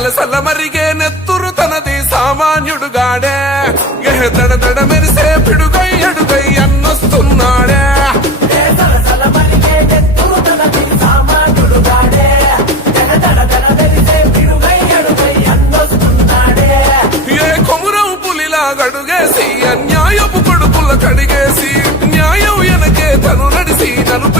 సలసల మరిగే నెత్తురు తనది సామాన్యుడుగాడే. దడ దడ మెరిసే పిడుగై అడుగై అన్నొస్తున్నాడే. అన్యాయపు కొడుకుల కడిగేసి న్యాయం వెనకే తను నడిసి నలుపు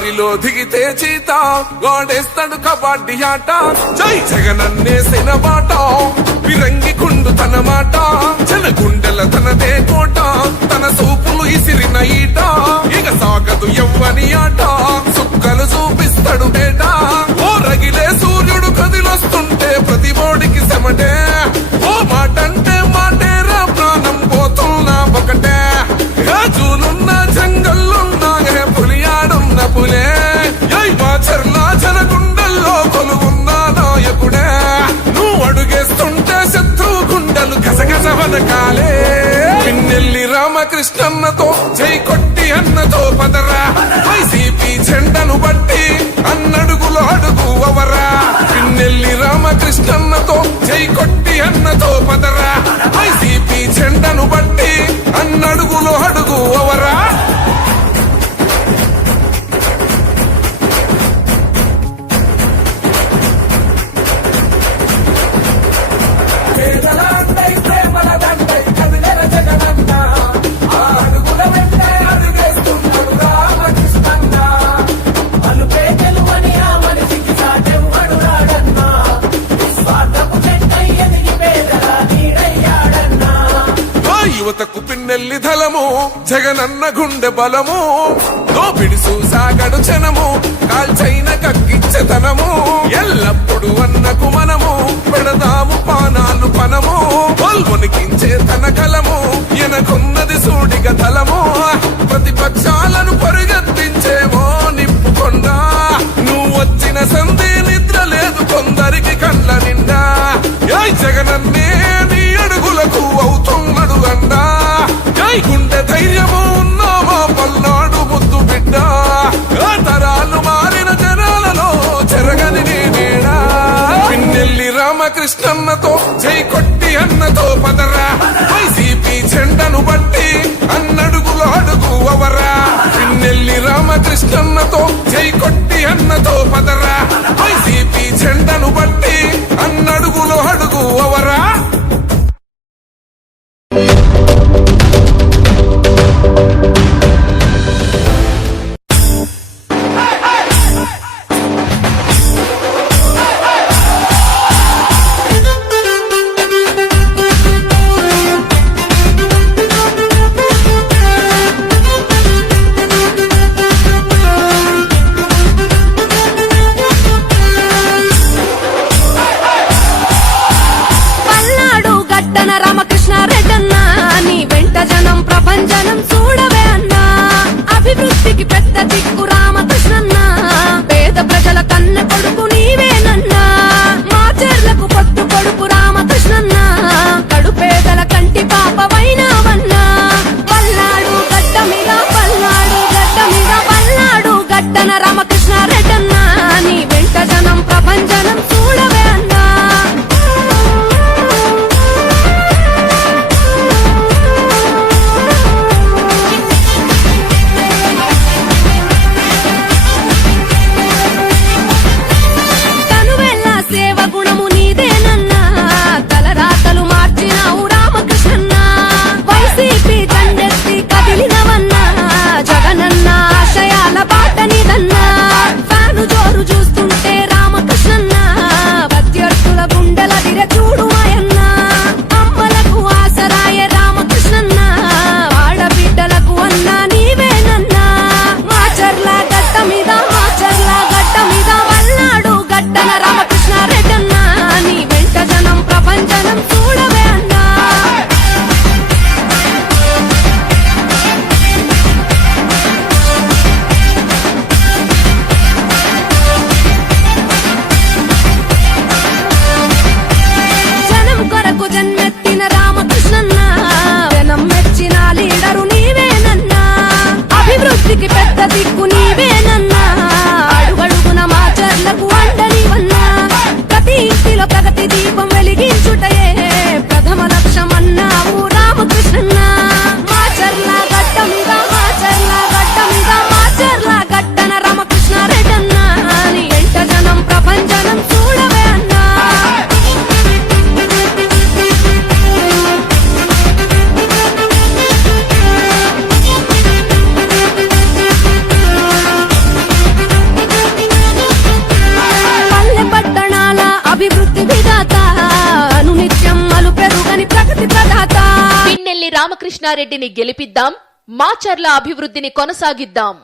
దారిలో దిగితే చీత. గోడేస్తాడు కబడ్డీ ఆట. జై జగనన్నే బాట. విరంగి కుండు తన మాట. జన గుండెల తనదే కోట. తన సూపులు ఇసిరిన ఈట. ఇక సాగదు ఎవ్వని ఆట. రామకృష్ణన్నతో జై కొట్టి అన్నతో పదరా. యువతకు పిన్నెల్లి ధలము జగనన్న గుండె బలము దోపిడి చూసాగడు జనము కాల్చైన కక్కిచ్చతనము ఎల్లప్పుడు కృష్ణన్నతో జై కొట్టి అన్నతో పదరా. వైసీపీ జెండను బట్టి దిక్కు రామకృష్ణన్న. పేద ప్రజల కన్న కొడుకు రామకృష్ణారెడ్డిని గెలిపిద్దాం మాచర్ల అభివృద్ధిని కొనసాగిద్దాం.